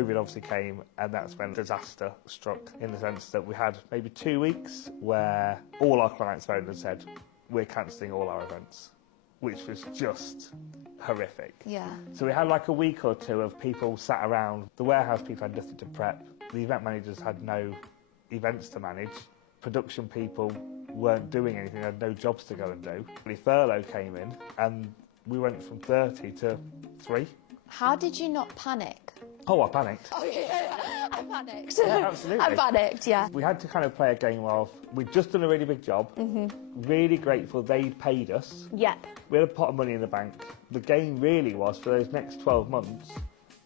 COVID obviously came, and that's when disaster struck, in the sense that we had maybe 2 weeks where all our clients phoned and said, we're cancelling all our events, which was just horrific. Yeah. So we had like a week or two of people sat around. The warehouse people had nothing to prep. The event managers had no events to manage. Production people weren't doing anything, had no jobs to go and do. The furlough came in, and we went from 30 to 3. How did you not panic? Oh, I panicked. Oh, yeah, I panicked. Yeah, absolutely. I panicked, yeah. We had to kind of play a game of, we'd just done a really big job, really grateful they'd paid us. Yep. We had a pot of money in the bank. The game really was, for those next 12 months,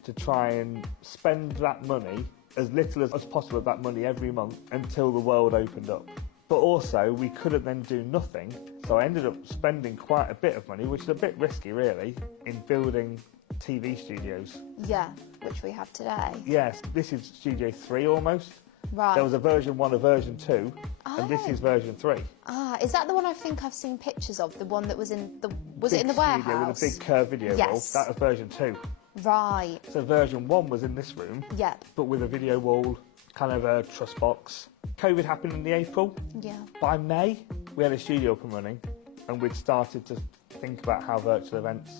to try and spend that money, as little as possible of that money every month, until the world opened up. But also, we couldn't then do nothing, so I ended up spending quite a bit of money, which is a bit risky, really, in building TV studios. Yeah, which we have today. Yes, this is Studio 3 almost. Right. There was a version 1, a version 2, and this is version 3. Ah, is that the one I think I've seen pictures of? The one that was in the... Was it in the Studio warehouse? with a big curved video wall. That was version 2. Right. So version 1 was in this room, Yep. but with a video wall, kind of a truss box. COVID happened in the April. Yeah. By May, we had a studio up and running, and we'd started to think about how virtual events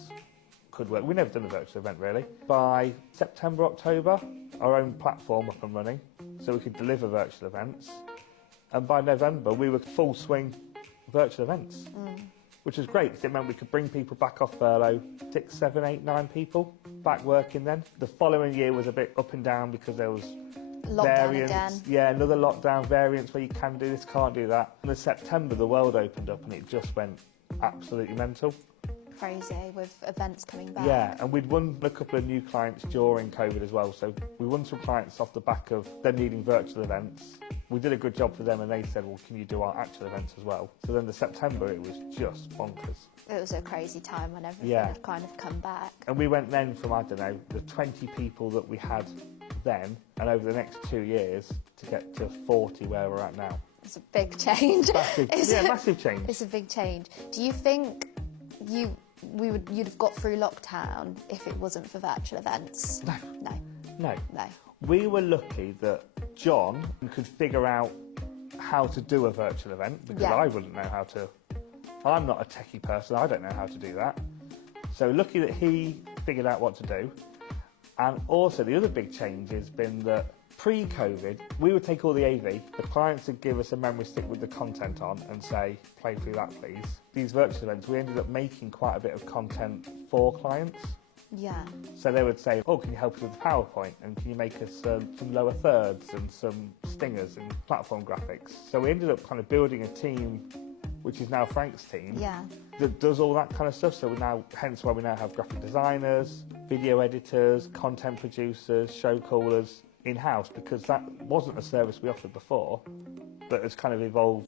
could work. We'd never done a virtual event, really. By September, October, our own platform up and running, so we could deliver virtual events. And by November, we were full swing virtual events, which was great, because it meant we could bring people back off furlough, 6, 7, 8, 9 people back working then. The following year was a bit up and down because there was Lockdown variants. again. Yeah, another lockdown, variants where you can do this, can't do that. And in September, the world opened up and it just went absolutely mental. Crazy, with events coming back. Yeah, and we'd won a couple of new clients during COVID as well. So we won some clients off the back of them needing virtual events. We did a good job for them, and they said, well, can you do our actual events as well? So then the September, it was just bonkers. It was a crazy time when everything had kind of come back. And we went then from, I don't know, the 20 people that we had then, and over the next 2 years, to get to 40 where we're at now. It's a big change. Massive, massive change. It's a big change. Do you think you'd have got through lockdown if it wasn't for virtual events? No. No. No. No. We were lucky that John could figure out how to do a virtual event, because I wouldn't know how to. I'm not a techie person, I don't know how to do that. So lucky that he figured out what to do. And also the other big change has been that pre-COVID, we would take all the AV, the clients would give us a memory stick with the content on and say, play through that please. These virtual events, we ended up making quite a bit of content for clients. Yeah. So they would say, oh, can you help us with the PowerPoint? And can you make us some lower thirds and some stingers and platform graphics? So we ended up kind of building a team, which is now Frank's team, that does all that kind of stuff. So we now, hence why we now have graphic designers, video editors, content producers, show callers in-house, because that wasn't a service we offered before, but has kind of evolved